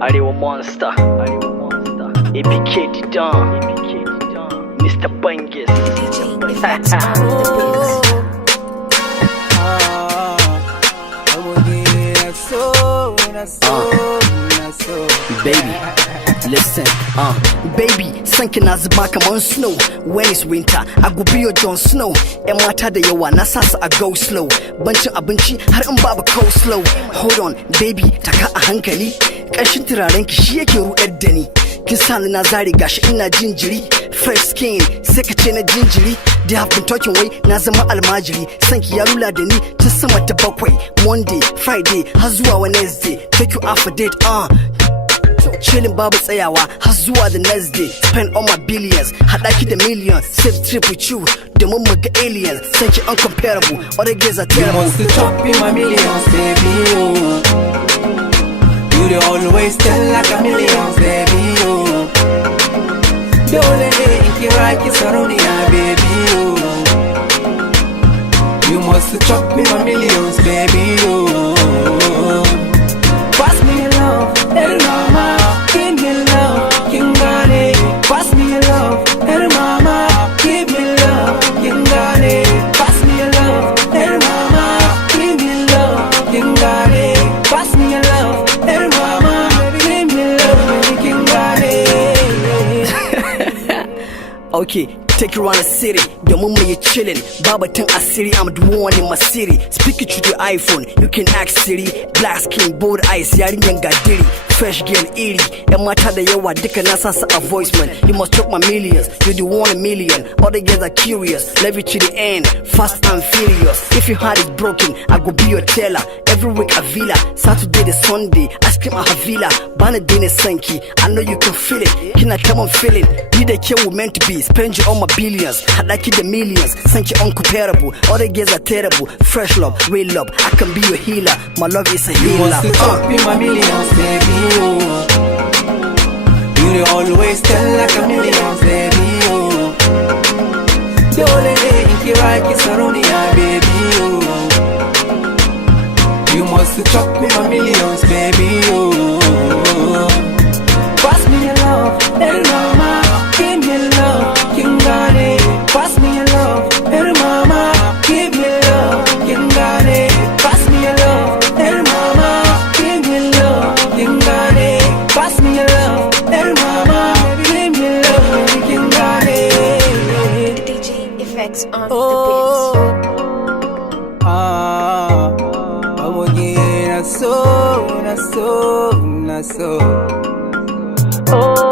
Arewa Monster, APK Didan, Mr. Bangis. Baby, listen, baby, sanki na zuba kaman snow. When it's winter, I go be your Jon Snow. Yan mata da yawa na sa su a go slow. Bancin abinci har in babu coleslaw. Hold on, baby, taka a hankali. Ƙanshin turaren ki shi yake ruɗar da ni. Kin sani na zari gashi ina jinjiri. Fresh skin, sai ka ce na jinjiri. They have been talking wai na zama almajiri. Sanki ya lula da ni ta sama ta bakwai. Monday, Friday, har zuwa Wednesday. Take you out for date, chilling babu tsayawa har zuwa the next day. Spend all my billions, haɗa ki da millions. Save trip with you, domin mu ga aliens. Sanki uncomparable, other girls are terrible. You must chop in my millions, baby, oh. You dey always tell like a millions, baby, oh. Dole ne in kira ki sarauniya, baby, oh. You must chop in my millions, baby, oh. Pass me your love, hey mama, give me love, king gane. Pass me your love, hey mama, give me love, king gane. Pass me your love, hey mama, give me love, king gane. Pass me your love, hey mama, give me love, king gane. Okay, take you around the city. The moment you're chillin', Babaton Asiri, I'm the one in my city. Speak it to the iPhone, you can ask Siri. Black skin, bold eyes, yarin yanga diri. Fresh girl, eerie. Yan mata da yawa duka na sa su a voicemail. You must chop my millions, you're the 1 in a million. Other girls are curious, love you to the end. Fast and furious. If your heart is broken, I go be your teller. Every week a villa, Saturday to Sunday, ice cream at her villa. Bana dine sanki, I know you can feel it. Kina come on feeling, be the kid we meant to be. Spend you all my billions, I'd like you the millions. Sanki uncomparable, other girls are terrible. Fresh love, real love, I can be your healer. My love is a healer. You must chop in my millions, baby, oh. You dey always tell like a millions, baby, oh. Dole ne in kira ki sarauniya, baby, oh. You must chop in my millions, baby, oh. Pass me your love, hey mama, give me love, king gane. Pass me your love, hey mama, give me love, king gane. Pass me your love, hey mama, give me love, king gane. Pass me your love, hey mama, give me love, king gane. DJ effects on Oh, I'm again, so. Oh.